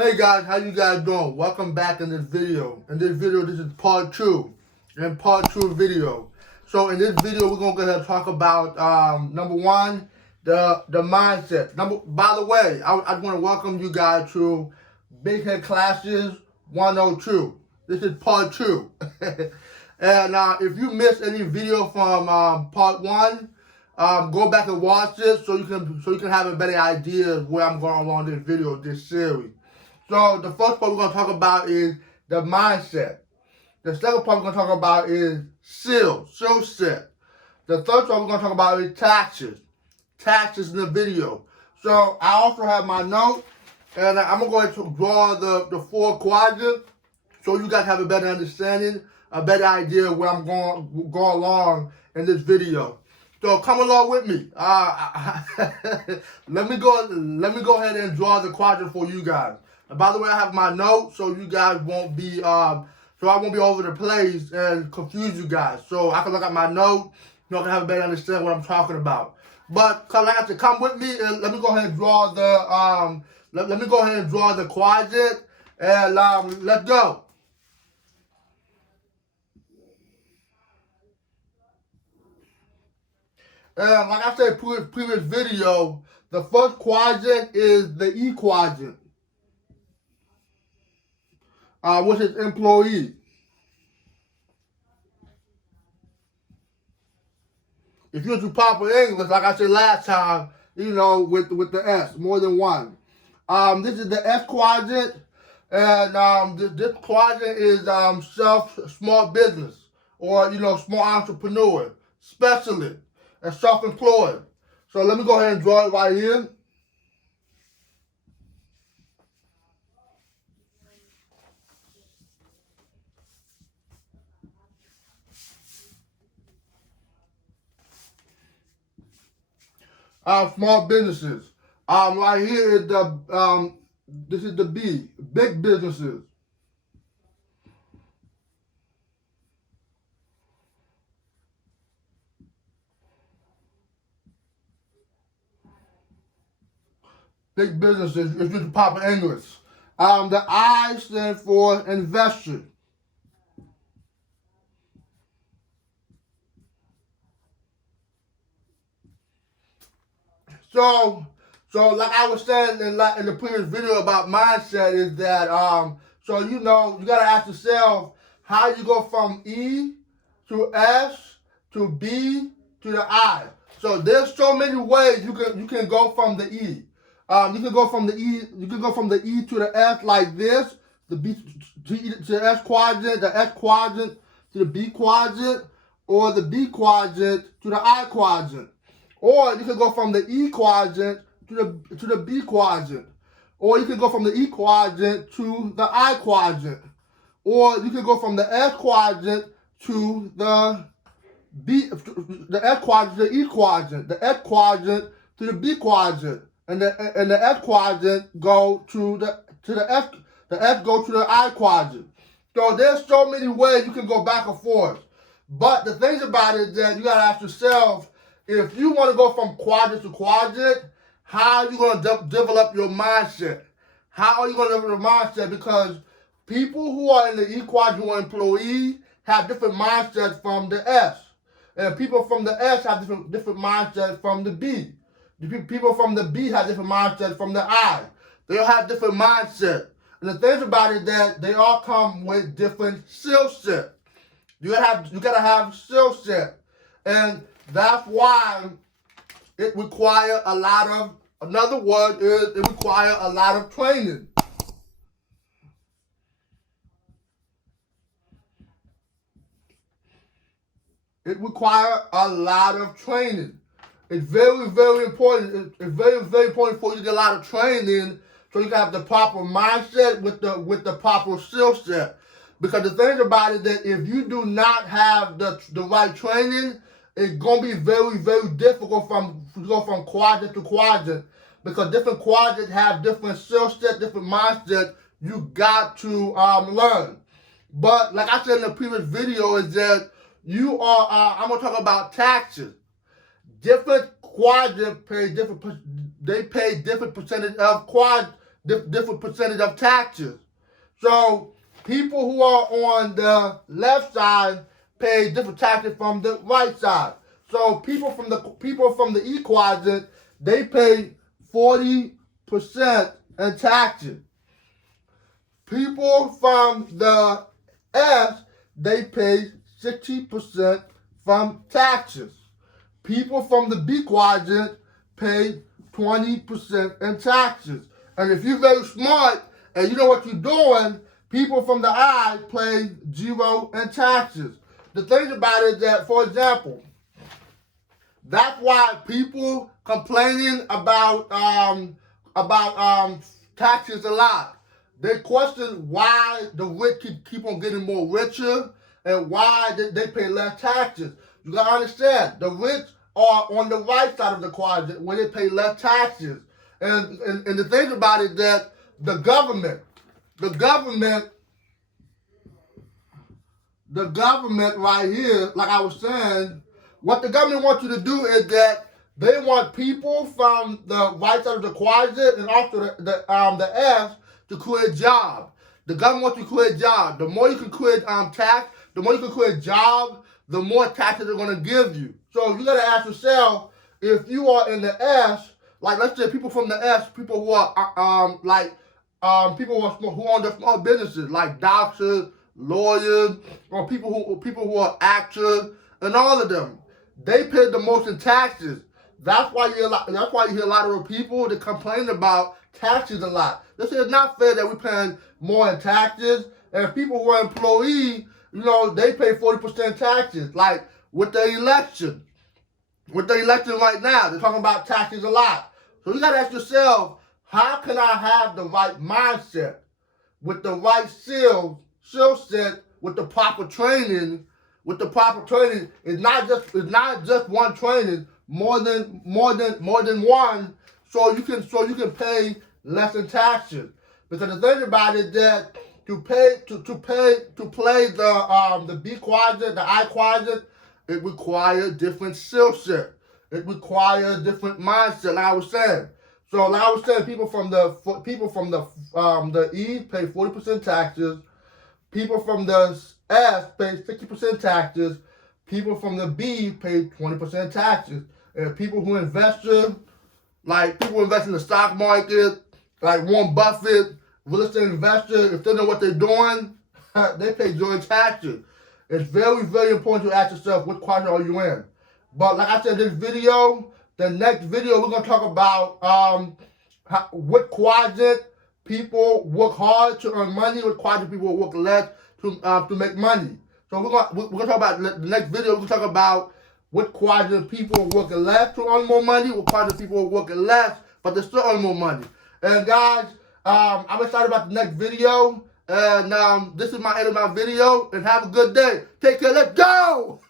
Hey guys, how you guys doing? Welcome back in this video. This is part 2. And part 2 video. So in this video, we're gonna go ahead and talk about number 1, the mindset. By the way, I just want to welcome you guys to BIIIIG Classes 102. This is part 2. And if you missed any video from part 1, go back and watch it so you can have a better idea of where I'm going along this video, this series. So the first part we're going to talk about is the mindset. The second part we're going to talk about is skill set. The third part we're going to talk about is taxes in the video. So I also have my note, and I'm going to draw the 4 quadrants so you guys have a better understanding, a better idea of where I'm going to go along in this video. So come along with me. Let me go ahead and draw the quadrant for you guys. And by the way, I have my notes so you guys won't be so I won't be over the place and confuse you guys. So I can look at my note, you know, I can have a better understanding what I'm talking about. But like I said, come with me and let me go ahead and draw the let me go ahead and draw the quadrant, and let's go. And like I said in previous video, the first quadrant is the E quadrant, which is employee. If you're to proper English, like I said last time, you know, with the S, more than one. This is the S quadrant, and this quadrant is small business, or small entrepreneur, specialist, and self-employed. So let me go ahead and draw it right here. Small businesses. Right here is the this is the B, big businesses. Big businesses is just proper English. The I stands for investor. So like I was saying in the previous video about mindset is that so you gotta ask yourself how you go from E to S to B to the I. So there's so many ways you can go from the E. You can go from the E to the S like this, the B to the S quadrant, the S quadrant to the B quadrant, or the B quadrant to the I quadrant. Or you can go from the E quadrant to the B quadrant. Or you can go from the E quadrant to the I quadrant. Or you can go from the S quadrant to the S quadrant to the E quadrant, the S quadrant to the B quadrant, and the S quadrant go to the S go to the I quadrant. So there's so many ways you can go back and forth. But the thing about it is that you gotta ask yourself, if you want to go from quadrant to quadrant, how are you going to develop your mindset? How are you going to develop your mindset? Because people who are in the E quadrant who are employees have different mindsets from the S. And people from the S have different mindsets from the B. The people from the B have different mindsets from the I. They all have different mindsets. And the thing about it is that they all come with different skill set. You gotta have skill set. And that's why it requires a lot of, another word is it requires a lot of training. It requires a lot of training. It's very, very important. It's very, very important for you to get a lot of training so you can have the proper mindset with the proper skill set. Because the thing about it is that if you do not have the right training, it's going to be very, very difficult to go from quadrant to quadrant, because different quadrants have different skill sets, different mindsets you got to learn. But like I said in the previous video is that I'm going to talk about taxes. Different quadrants pay different percentage of different percentage of taxes. So people who are on the left side pay different taxes from the right side. So people from the E quadrant, they pay 40% in taxes. People from the S, they pay 60% from taxes. People from the B quadrant pay 20% in taxes. And if you're very smart and you know what you're doing, people from the I pay 0 in taxes. The thing about it is that, for example, that's why people complaining about taxes a lot. They question why the rich keep on getting more richer and why they pay less taxes. You gotta understand, the rich are on the right side of the quadrant where they pay less taxes. And the thing about it is that the government right here, like I was saying, what the government wants you to do is that they want people from the right side of the quadrant and also the F to create jobs. The government wants you to create jobs. The more you can create tax, the more you can create jobs, the more taxes they're going to give you. So you got to ask yourself, if you are in the S, like let's say people from the S, people who are people who own the small businesses, like doctors, lawyers, or people who are actors, and all of them, they pay the most in taxes. That's why you hear a lot of people that complain about taxes a lot. They say it's not fair that we're paying more in taxes, and people who are employees, you know, they pay 40% taxes. Like with the election right now, they're talking about taxes a lot. So you gotta ask yourself, how can I have the right mindset with the right skill set, with the proper training? It's not just one training, more than one, so you can pay less in taxes. Because the thing about it is that to play the B quadrant, the I quadrant, it requires different skill set. It requires different mindset, like I was saying. So like I was saying, people from the E pay 40% taxes. People from the S pay 60% taxes. People from the B pay 20% taxes. And people who invest in the stock market, like Warren Buffett, real estate investors, if they know what they're doing, they pay 0 taxes. It's very, very important to ask yourself, what quadrant are you in? But like I said, the next video, we're going to talk about what quadrant people work hard to earn money, what quadrant people work less to make money. So we're going to talk about the next video. We're going to talk about what quadrant people are working less to earn more money, what quadrant people are working less, but they still earn more money. And guys, I'm excited about the next video. And this is my end of my video. And have a good day. Take care. Let's go!